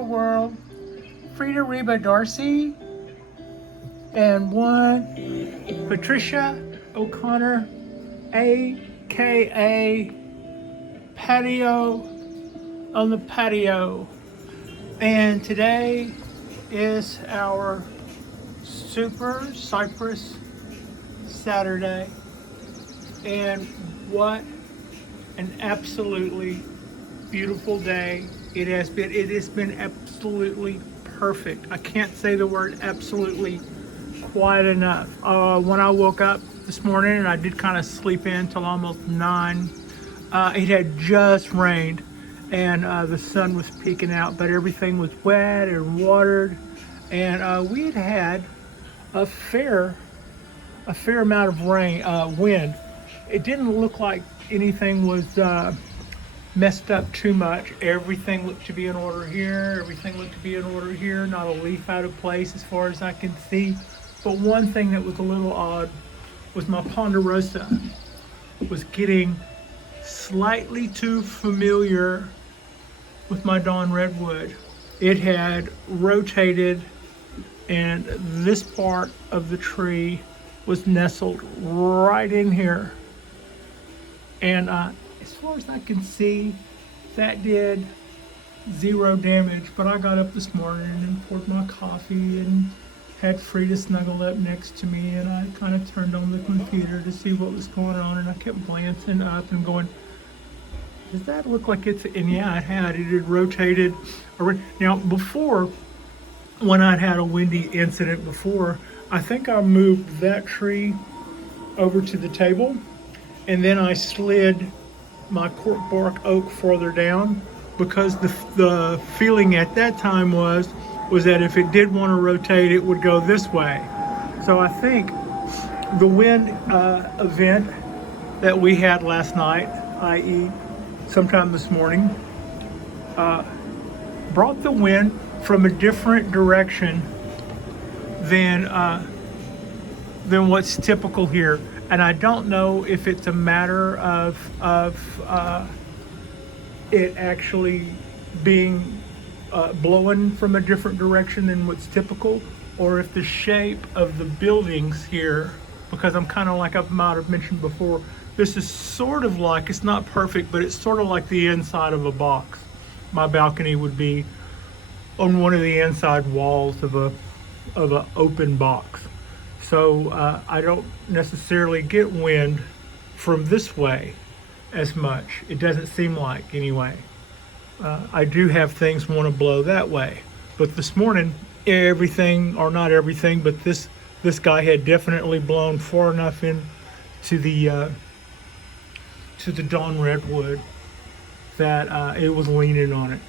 Hello World, Frida Reba Darcy, and one Patricia O'Connor, aka Patio on the Patio. And today is our Super Cypress Saturday. And what an absolutely beautiful day it has been. It has been absolutely perfect. I can't say the word absolutely quite enough. When I woke up this morning, and I did kind of sleep in till almost 9, it had just rained and the sun was peeking out, but everything was wet and watered, and we had a fair amount of wind. It didn't look like anything was messed up too much. Everything looked to be in order here. Everything looked to be in order here. Not a leaf out of place as far as I can see. But one thing that was a little odd was my ponderosa was getting slightly too familiar with my dawn redwood. It had rotated, and this part of the tree was nestled right in here. And as far as I can see, that did 0 damage. But I got up this morning and poured my coffee and had Frida snuggle up next to me, and I kind of turned on the computer to see what was going on, and I kept glancing up and going, does that look like it's, and yeah, it had rotated. Now before, when I'd had a windy incident before, I think I moved that tree over to the table, and then I slid my corkbark oak further down, because the feeling at that time was that if it did want to rotate, it would go this way. So I think the wind event that we had last night, i.e. sometime this morning, brought the wind from a different direction than what's typical here. And I don't know if it's a matter of it actually being blowing from a different direction than what's typical, or if the shape of the buildings here, because I'm kind of like I might have mentioned before, this is sort of like, it's not perfect, but it's sort of like the inside of a box. My balcony would be on one of the inside walls of a open box. So I don't necessarily get wind from this way as much. It doesn't seem like, anyway. I do have things want to blow that way. But this morning, everything, or not everything, but this guy had definitely blown far enough in to the dawn redwood that it was leaning on it.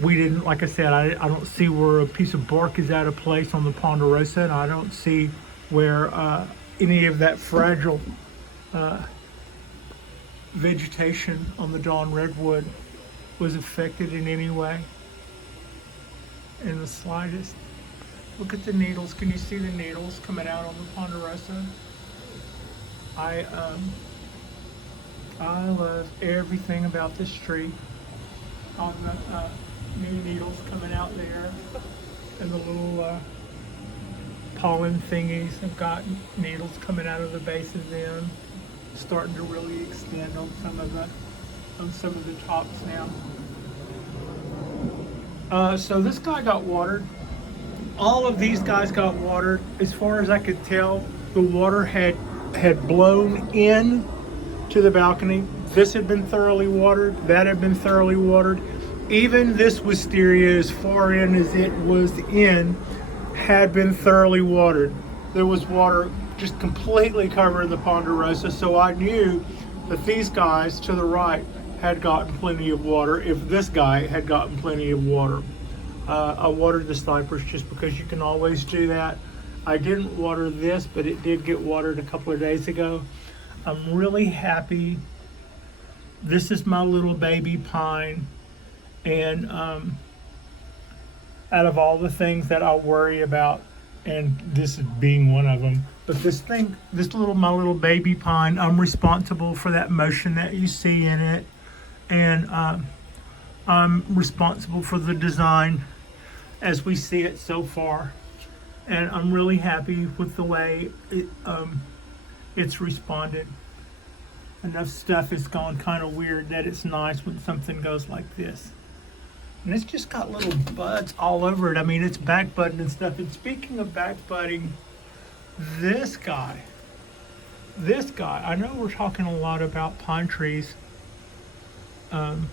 We didn't, like I said, I don't see where a piece of bark is out of place on the ponderosa, and I don't see where any of that fragile vegetation on the dawn redwood was affected in any way, in the slightest. Look at the needles. Can you see the needles coming out on the ponderosa? I love everything about this tree. On the new needles coming out there, and the little pollen thingies have got needles coming out of the base of them, starting to really extend on some of the tops now. So this guy got watered. All of these guys got watered. As far as I could tell, the water had blown in to the balcony. This had been thoroughly watered. That had been thoroughly watered. Even this wisteria, as far in as it was in, had been thoroughly watered. There was water just completely covering the ponderosa, so I knew that these guys to the right had gotten plenty of water if this guy had gotten plenty of water. I watered the cypress just because you can always do that. I didn't water this, but it did get watered a couple of days ago. I'm really happy. This is my little baby pine, and out of all the things that I worry about, and this is being one of them, but my little baby pine, I'm responsible for that motion that you see in it, and I'm responsible for the design as we see it so far. And I'm really happy with the way it's responded. Enough stuff has gone kind of weird that it's nice when something goes like this. And it's just got little buds all over it. I mean, it's back budding and stuff. And speaking of back budding, this guy, I know we're talking a lot about pine trees on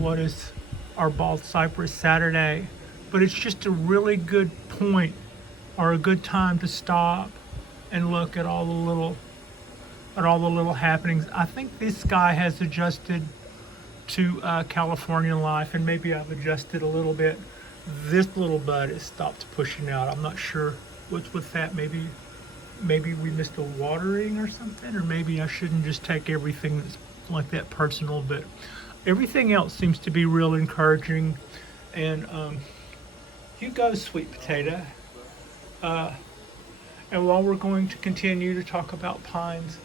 what is our bald Cypress Saturday, but it's just a really good point or a good time to stop and look at all the little happenings. I think this guy has adjusted to California life, and maybe I've adjusted a little bit. This little bud has stopped pushing out. I'm not sure what's with that. Maybe we missed a watering or something, or maybe I shouldn't just take everything that's like that personal, but everything else seems to be real encouraging. And you go, sweet potato. And while we're going to continue to talk about pines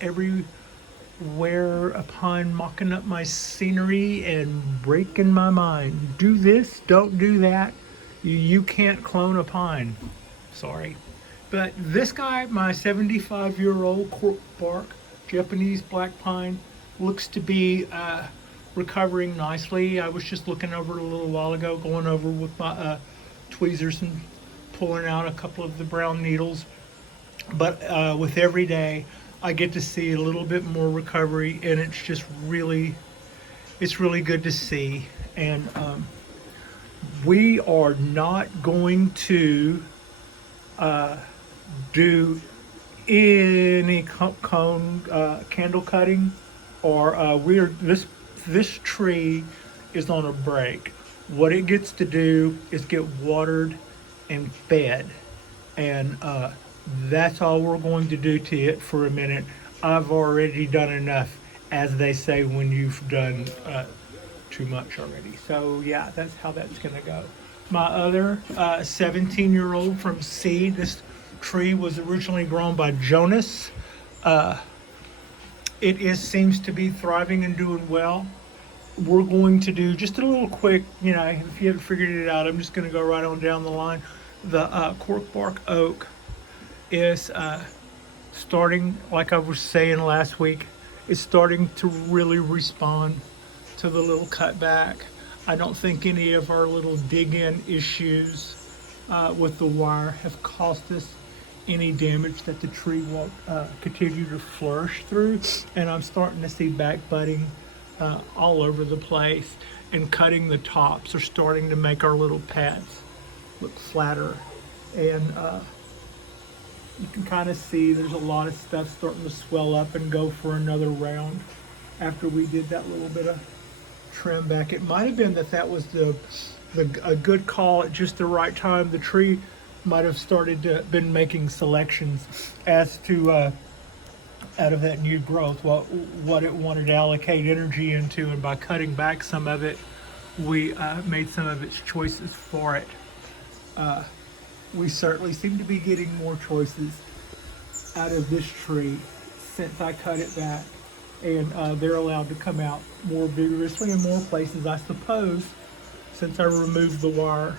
everywhere, a pine mocking up my scenery and breaking my mind. Do this, don't do that. You can't clone a pine. Sorry. But this guy, my 75-year-old cork bark Japanese black pine, looks to be recovering nicely. I was just looking over it a little while ago, going over with my tweezers and pulling out a couple of the brown needles. But with every day, I get to see a little bit more recovery, and it's just really good to see. And we are not going to do any candle cutting, or this tree is on a break. What it gets to do is get watered and fed, and that's all we're going to do to it for a minute. I've already done enough, as they say when you've done too much already. So yeah, that's how that's gonna go. My other 17-year-old from seed, this tree was originally grown by Jonas. Seems to be thriving and doing well. We're going to do just a little quick, if you haven't figured it out, I'm just gonna go right on down the line. The cork bark oak is starting, like I was saying last week, is starting to really respond to the little cutback. I don't think any of our little dig-in issues with the wire have cost us any damage that the tree won't continue to flourish through. And I'm starting to see back budding all over the place, and cutting the tops are starting to make our little pads look flatter. And you can kind of see there's a lot of stuff starting to swell up and go for another round after we did that little bit of trim back. It might have been that was a good call at just the right time. The tree might have been making selections as to out of that new growth what it wanted to allocate energy into, and by cutting back some of it, we made some of its choices for it. We certainly seem to be getting more choices out of this tree since I cut it back, and they're allowed to come out more vigorously in more places, I suppose, since I removed the wire.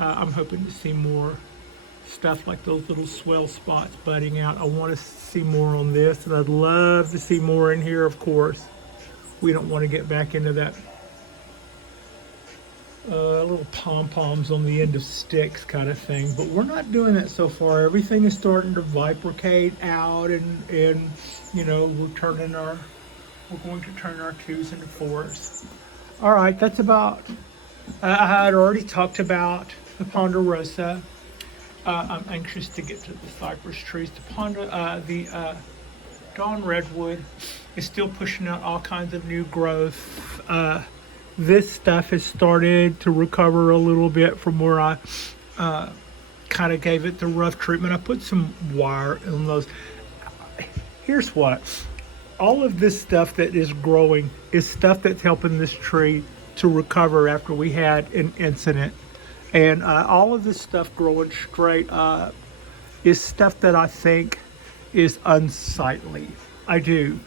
I'm hoping to see more stuff like those little swell spots budding out. I want to see more on this, and I'd love to see more in here, of course. We don't want to get back into that little pom-poms on the end of sticks kind of thing, but we're not doing that so far. Everything is starting to bifurcate out, and we're going to turn our 2s into 4s. All right, that's about, I had already talked about the ponderosa. I'm anxious to get to the cypress trees. The dawn redwood is still pushing out all kinds of new growth. This stuff has started to recover a little bit from where I kind of gave it the rough treatment. I put some wire in those. Here's what. All of this stuff that is growing is stuff that's helping this tree to recover after we had an incident. And all of this stuff growing straight up is stuff that I think is unsightly. I do.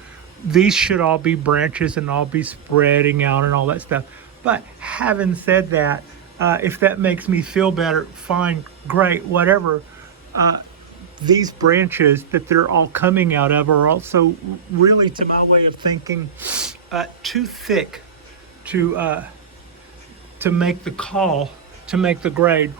These should all be branches and all be spreading out and all that stuff. But having said that, if that makes me feel better, fine, great, whatever. These branches that they're all coming out of are also really, to my way of thinking, too thick to make the call, to make the grade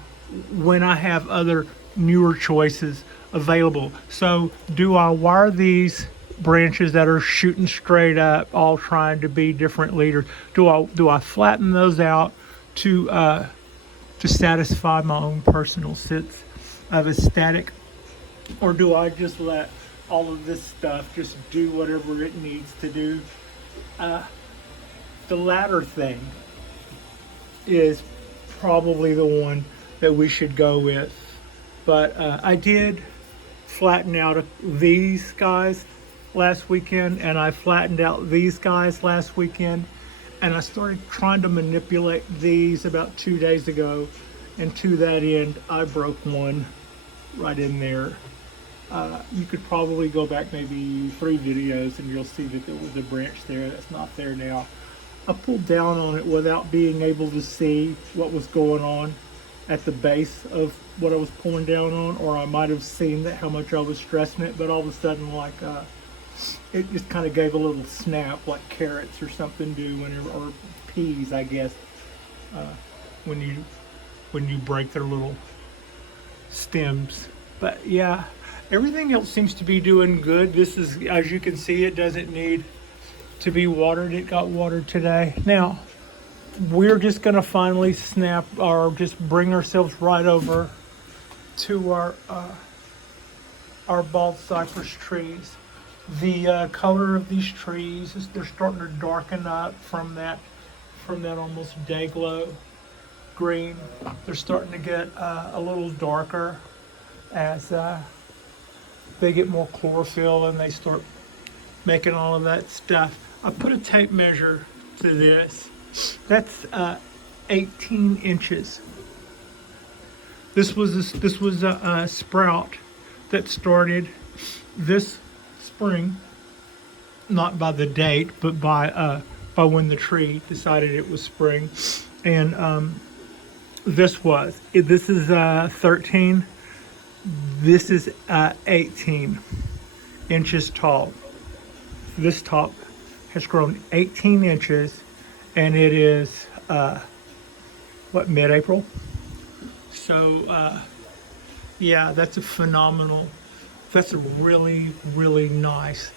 when I have other newer choices available. So do I wire these branches that are shooting straight up, all trying to be different leaders? Do I flatten those out to satisfy my own personal sense of aesthetic? Or do I just let all of this stuff just do whatever it needs to do? The latter thing is probably the one that we should go with. But I did flatten out these guys last weekend, and I flattened out these guys last weekend, and I started trying to manipulate these about 2 days ago, and to that end I broke one right in there. You could probably go back maybe 3 videos and you'll see that there was a branch there that's not there now. I pulled down on it without being able to see what was going on at the base of what I was pulling down on, or I might have seen that how much I was stressing it, but all of a sudden, like, it just kind of gave a little snap, like carrots or something do whenever, or peas, I guess, when you break their little stems. But yeah, everything else seems to be doing good. This is, as you can see, it doesn't need to be watered. It got watered today. Now, we're just going to finally snap, or just bring ourselves right over to our bald cypress trees. The color of these trees is, they're starting to darken up from that almost day glow green. They're starting to get a little darker as they get more chlorophyll and they start making all of that stuff. I put a tape measure to this. That's 18 inches. This was a sprout that started this spring, not by the date, but by when the tree decided it was spring. And this is 13. This is 18 inches tall. This top has grown 18 inches, and it is mid-April. So yeah, that's a really, really nice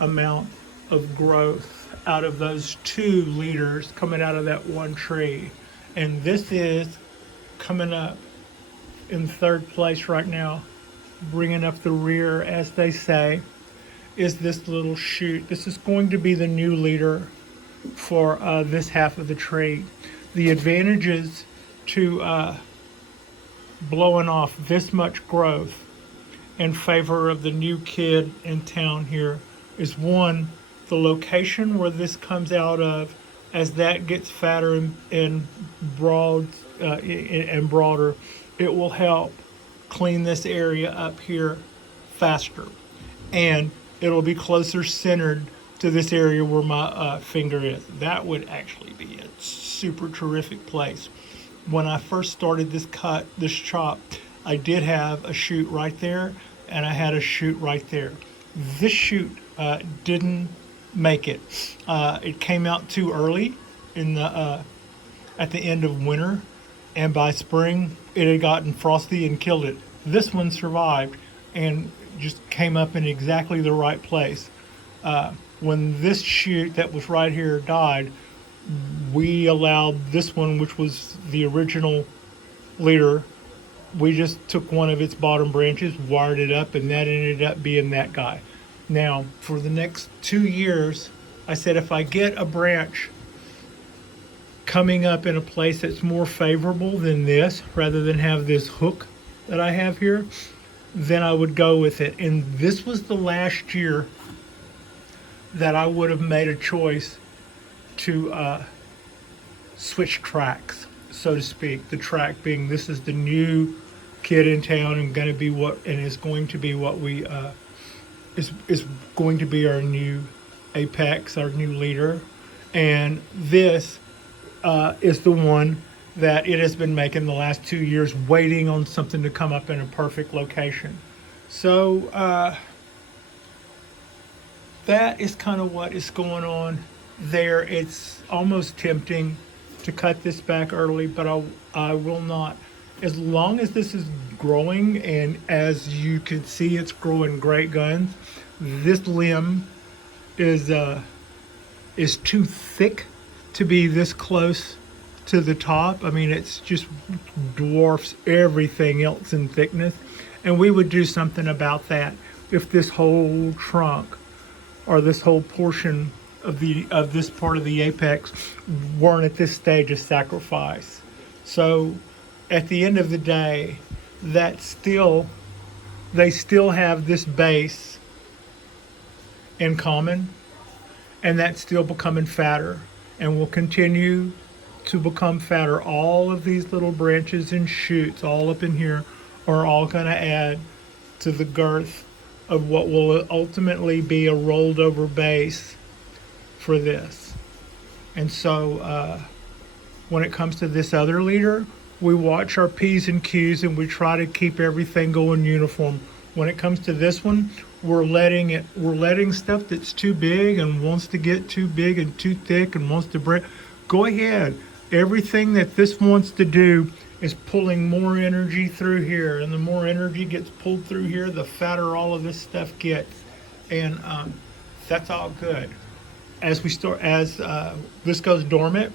amount of growth out of those 2 leaders coming out of that one tree. And this is coming up in 3rd place right now, bringing up the rear, as they say, is this little shoot. This is going to be the new leader for this half of the tree. The advantages to blowing off this much growth in favor of the new kid in town here is, one, the location where this comes out of. As that gets fatter and broader, it will help clean this area up here faster, and it'll be closer centered to this area where my finger is. That would actually be a super terrific place. When I first started this chop, I did have a shoot right there, and I had a shoot right there. This shoot didn't make it. It came out too early in the at the end of winter, and by spring it had gotten frosty and killed it. This one survived and just came up in exactly the right place. When this shoot that was right here died, we allowed this one, which was the original leader, we just took one of its bottom branches, wired it up, and that ended up being that guy. Now, for the next 2 years, I said if I get a branch coming up in a place that's more favorable than this, rather than have this hook that I have here, then I would go with it. And this was the last year that I would have made a choice to switch tracks, so to speak. The track being, this is the new kid in town, and going to be is going to be what we is going to be our new apex, our new leader. And this is the one that it has been making the last 2 years, waiting on something to come up in a perfect location. So that is kind of what is going on there. It's almost tempting to cut this back early, but I will not. As long as this is growing, and as you can see, it's growing great guns. This limb is too thick to be this close to the top. I mean, it's just dwarfs everything else in thickness, and we would do something about that if this whole trunk or this whole portion of this part of the apex weren't at this stage of sacrifice. So at the end of the day, they still have this base in common, and that's still becoming fatter and will continue to become fatter. All of these little branches and shoots all up in here are all going to add to the girth of what will ultimately be a rolled over base for this. And so when it comes to this other leader, we watch our P's and Q's and we try to keep everything going uniform. When it comes to this one, we're letting stuff that's too big and wants to get too big and too thick and wants to break. Go ahead. Everything that this wants to do is pulling more energy through here, and the more energy gets pulled through here, the fatter all of this stuff gets, and that's all good. As this goes dormant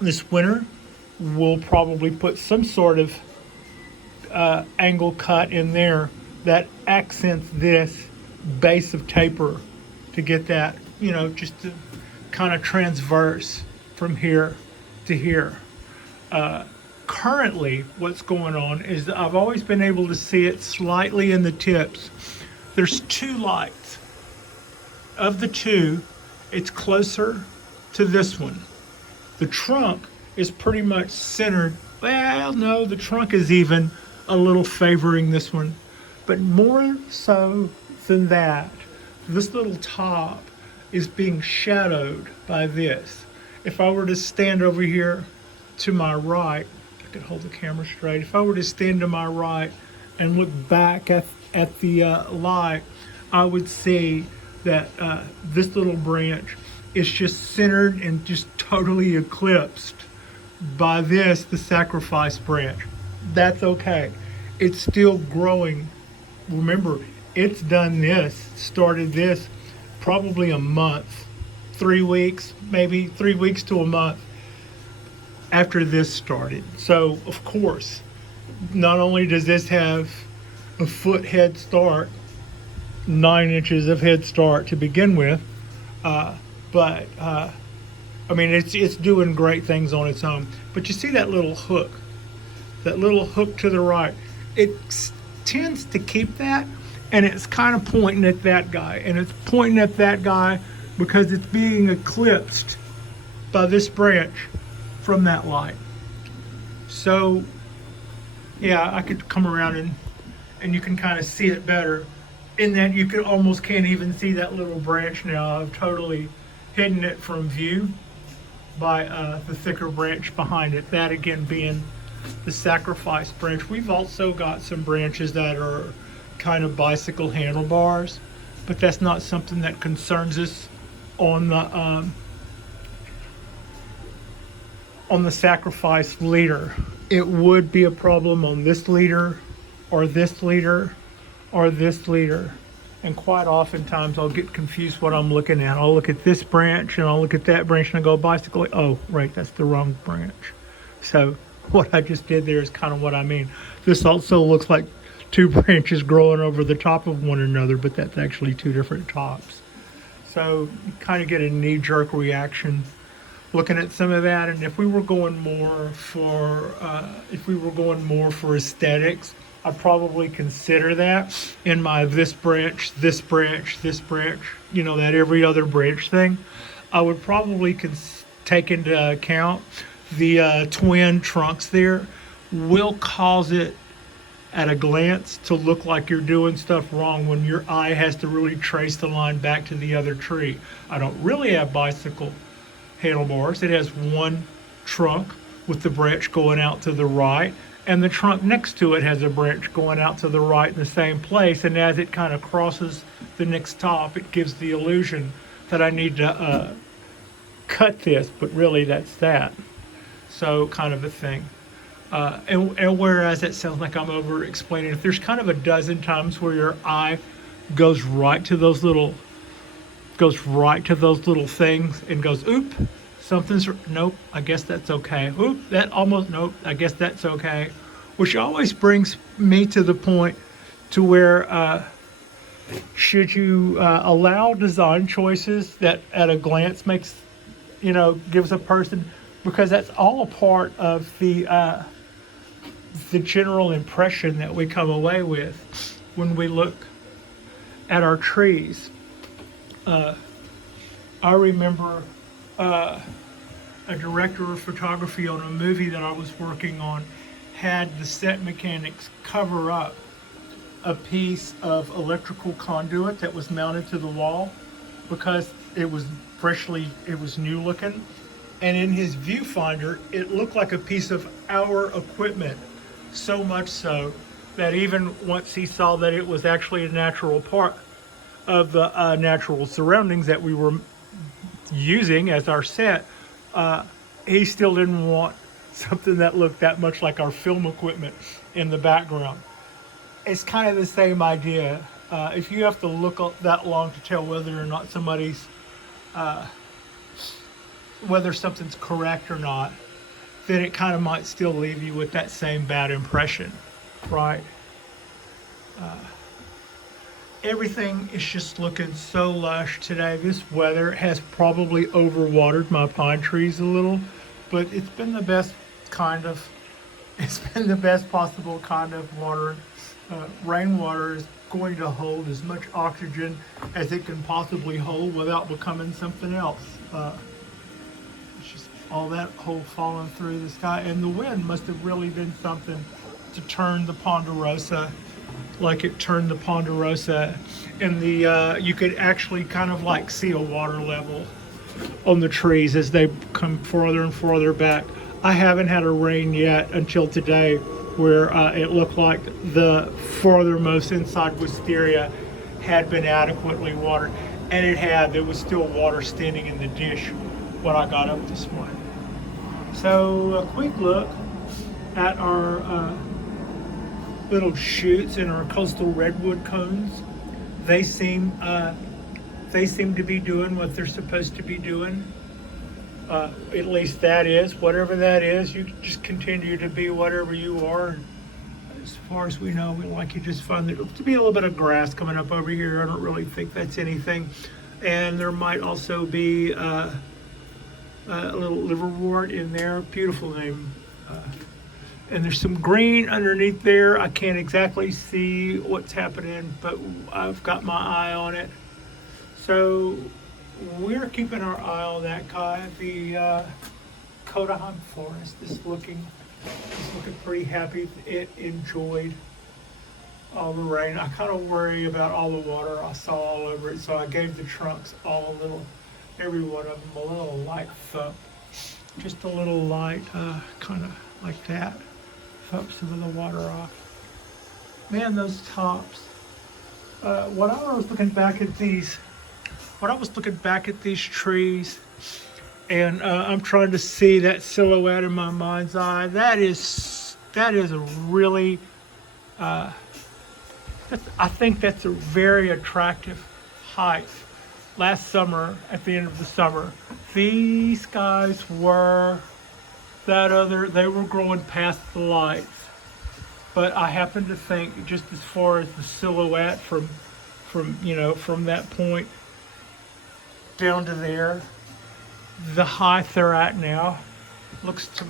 this winter, we'll probably put some sort of angle cut in there that accents this base of taper to get that, just to kind of transverse from here to here. Currently, what's going on is that I've always been able to see it slightly in the tips. There's two lights. Of the two, it's closer to this one. The trunk is pretty much centered. Well, no, the trunk is even a little favoring this one. But more so than that, this little top is being shadowed by this. If I were to stand over here to my right, I could hold the camera straight. If I were to stand to my right and look back at the light, I would see that this little branch is just centered and just totally eclipsed by this, the sacrifice branch. That's okay. It's still growing. Remember, it's done this, started this probably a month, 3 weeks, maybe 3 weeks to a month after this started. So, of course, not only does this have a foot head start, 9 inches of head start to begin with, but I mean, it's doing great things on its own. But you see that little hook to the right, it tends to keep that, and it's kind of pointing at that guy, and it's pointing at that guy because it's being eclipsed by this branch from that light. So yeah, I could come around and you can kind of see it better, in that you could almost can't even see that little branch now. I've totally hidden it from view by the thicker branch behind it, that again being the sacrifice branch. We've also got some branches that are kind of bicycle handlebars, but that's not something that concerns us on the sacrifice leader. It would be a problem on this leader or this leader or this leader, and quite oftentimes I'll get confused what I'm looking at. I'll look at this branch and I'll look at that branch and I go bicycle, oh right, that's the wrong branch. So what I just did there is kind of what I mean. This also looks like two branches growing over the top of one another, but that's actually two different tops. So you kind of get a knee-jerk reaction looking at some of that. And if we were going more for aesthetics, I'd probably consider that in my this branch, that every other branch thing. I would probably take into account the twin trunks there will cause it at a glance to look like you're doing stuff wrong when your eye has to really trace the line back to the other tree. I don't really have bicycle handlebars. It has one trunk with the branch going out to the right, and the trunk next to it has a branch going out to the right in the same place. And as it kind of crosses the next top, it gives the illusion that I need to cut this, but really that's that. So kind of a thing. And whereas it sounds like I'm over explaining, if there's kind of a dozen times where your eye goes right to those little things and goes, oop, something's, nope, I guess that's okay. Oop, that almost, nope, I guess that's okay. Which always brings me to the point to where should you allow design choices that at a glance makes, gives a person, because that's all a part of the general impression that we come away with when we look at our trees. I remember a director of photography on a movie that I was working on had the set mechanics cover up a piece of electrical conduit that was mounted to the wall because it was new looking. And in his viewfinder, it looked like a piece of our equipment, so much so that even once he saw that it was actually a natural part of the natural surroundings that we were using as our set, he still didn't want something that looked that much like our film equipment in the background. It's kind of the same idea. If you have to look that long to tell whether or not whether something's correct or not, then it kind of might still leave you with that same bad impression, right? Everything is just looking so lush today. This weather has probably overwatered my pine trees a little, but it's been the best possible kind of water. Rainwater is going to hold as much oxygen as it can possibly hold without becoming something else. It's just all that whole falling through the sky, and the wind must have really been something to turn the ponderosa like it turned the ponderosa. And you could actually kind of like see a water level on the trees as they come further and further back. I haven't had a rain yet until today where it looked like the furthermost inside wisteria had been adequately watered, and it had. There was still water standing in the dish when I got up this morning. So a quick look at our little shoots in our coastal redwood cones. They seem to be doing what they're supposed to be doing. At least that is, whatever that is, you just continue to be whatever you are. As far as we know, we like you just find there to be a little bit of grass coming up over here. I don't really think that's anything. And there might also be a little liverwort in there. Beautiful name. And there's some green underneath there. I can't exactly see what's happening, but I've got my eye on it. So we're keeping our eye on that guy. The Kodahan forest is looking pretty happy. It enjoyed all the rain. I kind of worry about all the water I saw all over it, so I gave the trunks every one of them a little light thump. Just a little light, kind of like that. Thump some of the water off. Man, those tops. When I was looking back at these trees, and I'm trying to see that silhouette in my mind's eye. That is a really, I think that's a very attractive height. Last summer, at the end of the summer, these guys they were growing past the lights. But I happen to think, just as far as the silhouette from that point down to there, the height they're at now looks to,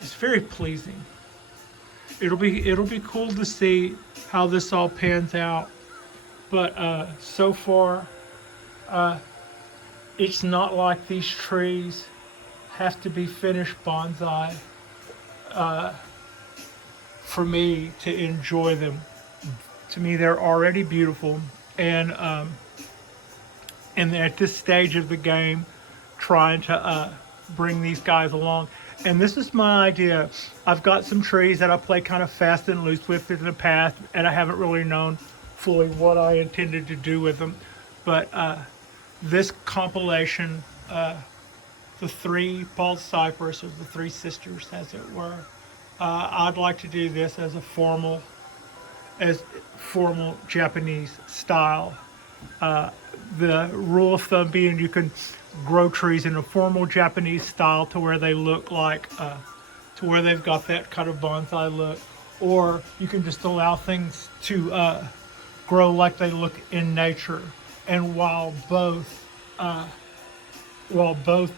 it's very pleasing. It'll be cool to see how this all pans out. But so far, it's not like these trees have to be finished bonsai for me to enjoy them. To me, they're already beautiful, and at this stage of the game, trying to bring these guys along. And this is my idea. I've got some trees that I play kind of fast and loose with in the past, and I haven't really known fully what I intended to do with them. But this compilation, the three Paul Cypress, or the three sisters, as it were, I'd like to do this as formal Japanese style. The rule of thumb being you can grow trees in a formal Japanese style to where they look like, to where they've got that kind of bonsai look, or you can just allow things to grow like they look in nature. And while both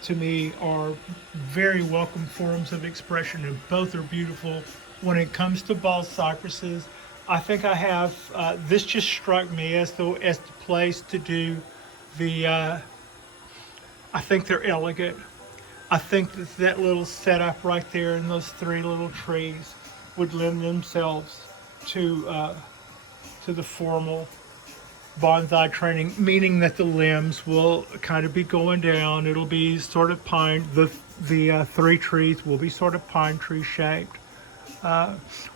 to me are very welcome forms of expression, and both are beautiful, when it comes to ball cypresses, I think I have, this just struck me as the place to do the, I think they're elegant. I think that little setup right there and those three little trees would lend themselves to the formal bonsai training, meaning that the limbs will kind of be going down. It'll be sort of pine, the three trees will be sort of pine tree shaped.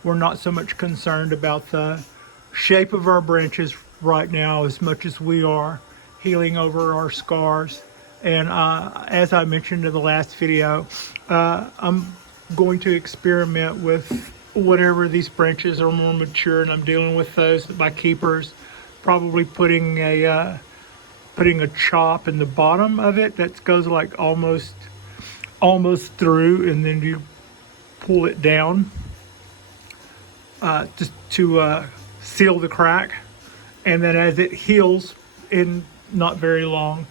We're not so much concerned about the shape of our branches right now as much as we are healing over our scars. And as I mentioned in the last video, I'm going to experiment with whatever these branches are more mature, and I'm dealing with those, my keepers, probably putting a chop in the bottom of it that goes like almost through, and then you pull it down just to seal the crack, and then as it heals in not very long,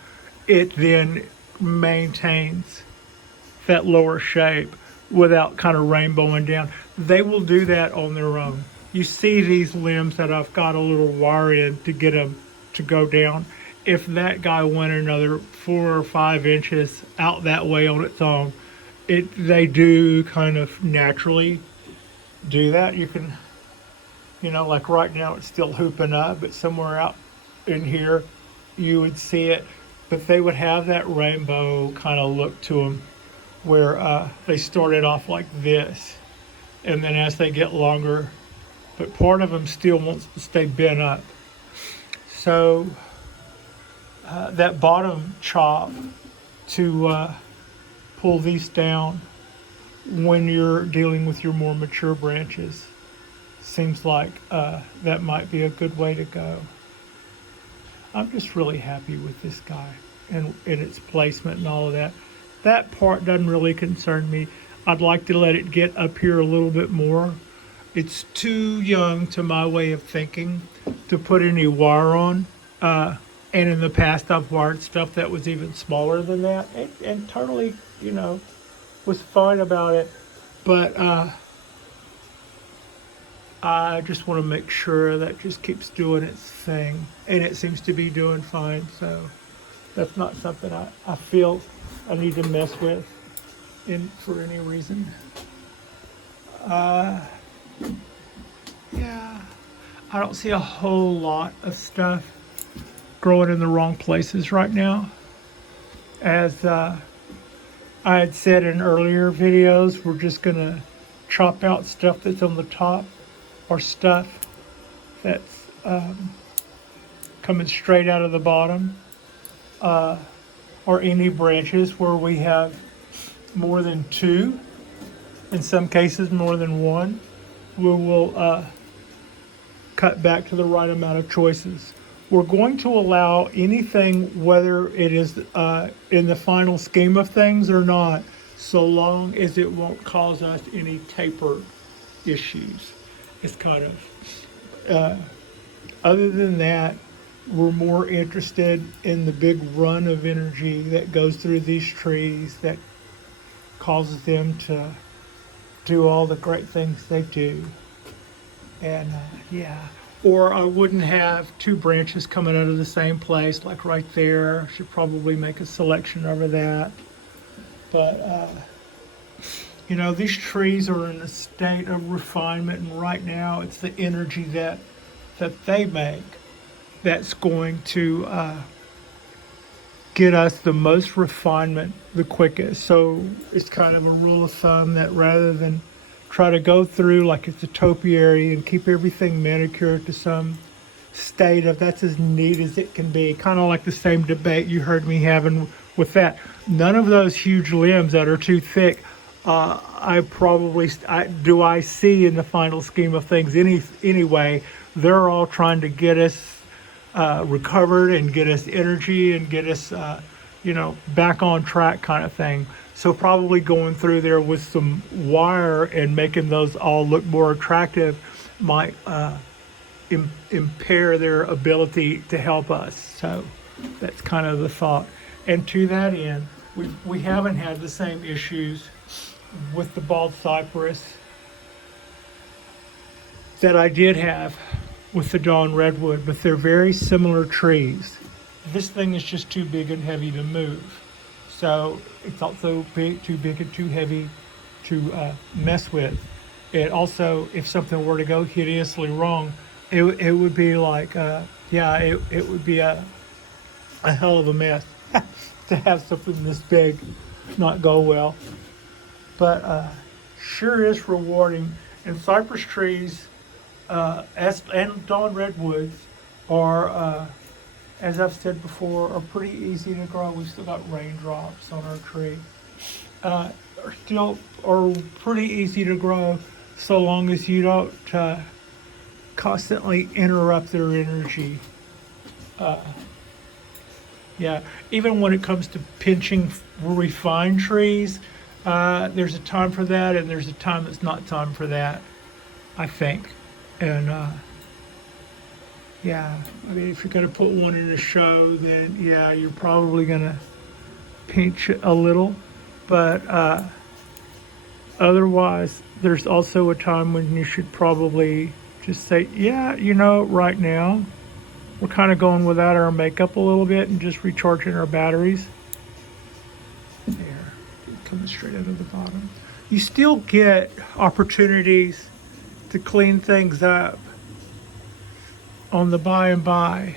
it then maintains that lower shape without kind of rainbowing down. They will do that on their own. You see these limbs that I've got a little wire in to get them to go down. If that guy went another 4 or 5 inches out that way on its own, they do kind of naturally do that. You can, like right now it's still hooping up, but somewhere out in here you would see it. But they would have that rainbow kind of look to them, where they started off like this, and then as they get longer, but part of them still wants to stay bent up. So that bottom chop to pull these down when you're dealing with your more mature branches seems like that might be a good way to go. I'm just really happy with this guy and its placement and all of that. That part doesn't really concern me. I'd like to let it get up here a little bit more. It's too young to my way of thinking to put any wire on. And in the past I've wired stuff that was even smaller than that, and totally, was fine about it. But I just want to make sure that just keeps doing its thing, and it seems to be doing fine. So that's not something I feel I need to mess with for any reason. Yeah, I don't see a whole lot of stuff growing in the wrong places right now. As I had said in earlier videos, we're just gonna chop out stuff that's on the top, or stuff that's coming straight out of the bottom, or any branches where we have more than 2, in some cases more than 1. We will cut back to the right amount of choices. We're going to allow anything, whether it is in the final scheme of things or not, so long as it won't cause us any taper issues. It's kind of, other than that, we're more interested in the big run of energy that goes through these trees that causes them to do all the great things they do. And yeah, or I wouldn't have 2 branches coming out of the same place, like right there. I should probably make a selection over that. But these trees are in a state of refinement, and right now it's the energy that they make that's going to get us the most refinement the quickest. So it's kind of a rule of thumb that rather than try to go through like it's a topiary and keep everything manicured to some state of that's as neat as it can be, kind of like the same debate you heard me having with that. None of those huge limbs that are too thick, I see in the final scheme of things anyway. They're all trying to get us recovered and get us energy and get us back on track kind of thing. So probably going through there with some wire and making those all look more attractive might impair their ability to help us. So that's kind of the thought. And to that end, we haven't had the same issues with the bald cypress that I did have with the dawn redwood, but they're very similar trees. This thing is just too big and heavy to move. So it's also too big and too heavy to mess with. It also, if something were to go hideously wrong, it would be like, it would be a hell of a mess to have something this big not go well. But sure is rewarding. And cypress trees and dawn redwoods are, as I've said before, are pretty easy to grow. We've still got raindrops on our tree. Are pretty easy to grow so long as you don't constantly interrupt their energy. Even when it comes to pinching refined trees, there's a time for that, and there's a time that's not time for that, I think. And I mean, if you're going to put one in a show, then you're probably going to pinch a little. But otherwise, there's also a time when you should probably just say, right now, we're kind of going without our makeup a little bit and just recharging our batteries. There, coming straight out of the bottom. You still get opportunities to clean things up on the by and by.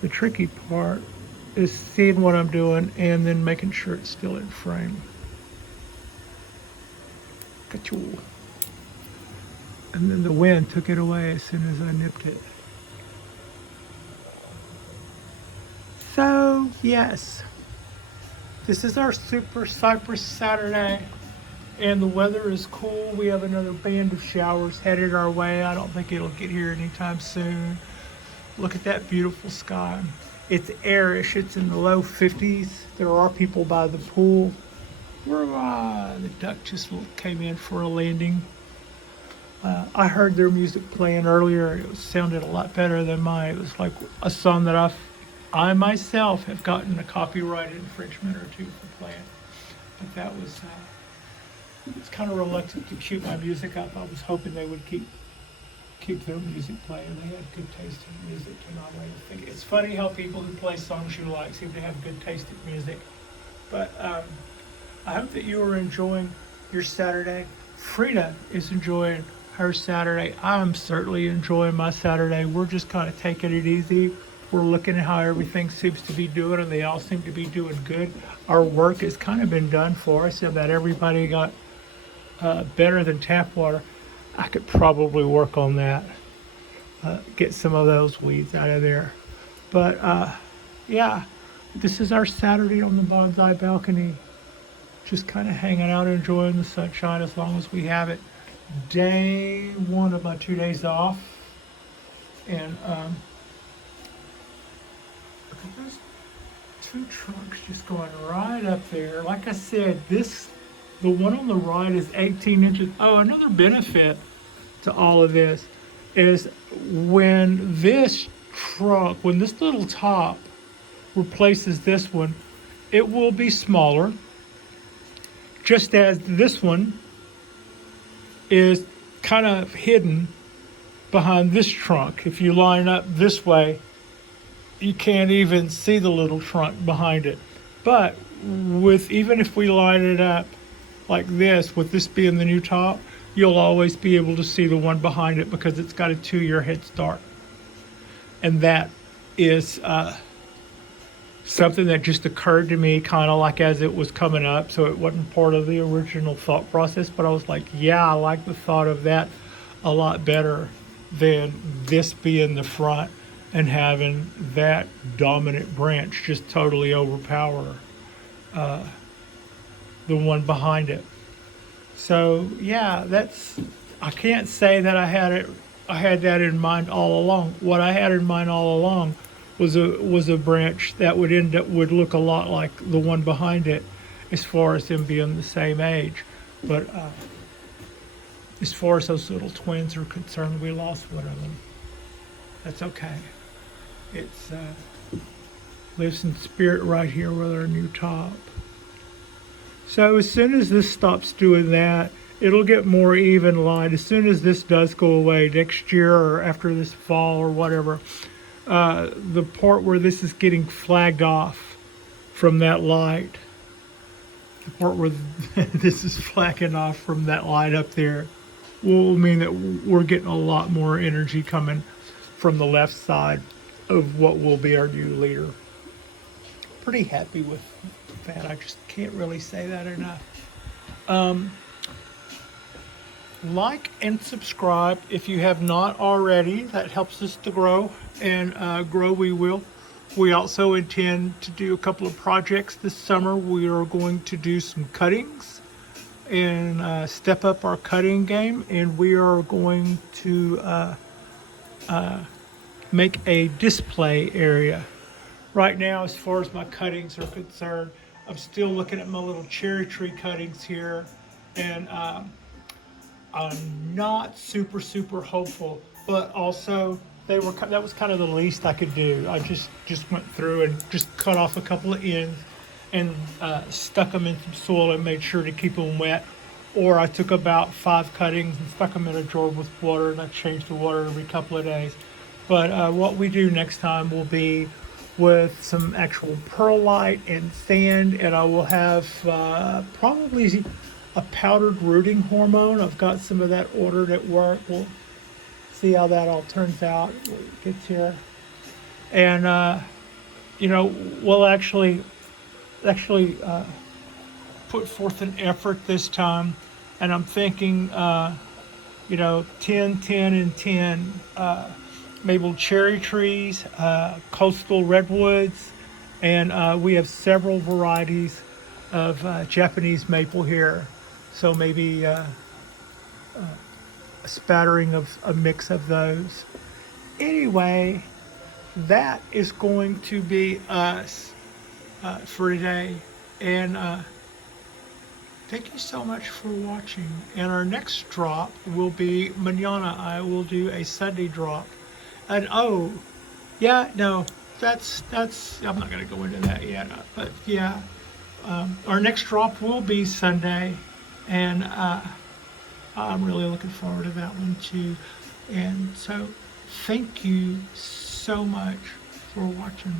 The tricky part is seeing what I'm doing and then making sure it's still in frame. Ka-choo. And then the wind took it away as soon as I nipped it. So, yes, this is our Super Cypress Saturday, and the weather is cool. We have another band of showers headed our way. I don't think it'll get here anytime soon. Look at that beautiful sky. It's airish. It's in the low 50s. There are people by the pool. The duck just came in for a landing. I heard their music playing earlier. It sounded a lot better than mine. It was like a song that I myself have gotten a copyright infringement or two for playing. But that was, it's kind of reluctant to cue my music up. I was hoping they would keep their music playing. They have good taste in music, to my way of thinking. It's funny how people who play songs you like seem to have good taste in music. But I hope that you are enjoying your Saturday. Frida is enjoying her Saturday. I'm certainly enjoying my Saturday. We're just kind of taking it easy. We're looking at how everything seems to be doing, and they all seem to be doing good. Our work has kind of been done for us, and that everybody got better than tap water. I could probably work on that, get some of those weeds out of there. But this is our Saturday on the Bonsai Balcony. Just kind of hanging out, enjoying the sunshine as long as we have it. Day one of my 2 days off. And look at those two trunks just going right up there. Like I said, the one on the right is 18 inches. Oh, another benefit to all of this is when this little top replaces this one, it will be smaller, just as this one is kind of hidden behind this trunk. If you line up this way, you can't even see the little trunk behind it. But even if we line it up like this, with this being the new top, you'll always be able to see the one behind it because it's got a 2-year head start. And that is something that just occurred to me kind of like as it was coming up. So it wasn't part of the original thought process, but I was like, yeah, I like the thought of that a lot better than this being the front and having that dominant branch just totally overpower the one behind it. So yeah, I can't say that I had that in mind all along. What I had in mind all along was a branch that would look a lot like the one behind it, as far as them being the same age. But as far as those little twins are concerned, we lost one of them. That's okay. It's lives in spirit right here with our new top. So as soon as this stops doing that, it'll get more even light. As soon as this does go away next year or after this fall or whatever, the part where this is getting flagged off from that light, the part where this is flagging off from that light up there, will mean that we're getting a lot more energy coming from the left side of what will be our new leader. Pretty happy with that. I just can't really say that enough. Like and subscribe if you have not already. That helps us to grow, and grow we will. We also intend to do a couple of projects this summer. We are going to do some cuttings and step up our cutting game, and we are going to make a display area. Right now, as far as my cuttings are concerned, I'm still looking at my little cherry tree cuttings here, and I'm not super hopeful, but also that was kind of the least I could do. I just went through and just cut off a couple of ends and stuck them in some soil and made sure to keep them wet. Or I took about 5 cuttings and stuck them in a jar with water, and I changed the water every couple of days. But what we do next time will be with some actual perlite and sand, and I will have probably a powdered rooting hormone. I've got some of that ordered at work. We'll see how that all turns out when it gets here. And we'll actually put forth an effort this time, and I'm thinking 10, 10, and 10 maple cherry trees, coastal redwoods, and we have several varieties of Japanese maple here. So maybe a spattering of a mix of those. Anyway, that is going to be us for today. And thank you so much for watching. And our next drop will be manana. I will do a Sunday drop. And that's I'm not going to go into that yet. But yeah, our next drop will be Sunday. And I'm really looking forward to that one too. And so thank you so much for watching.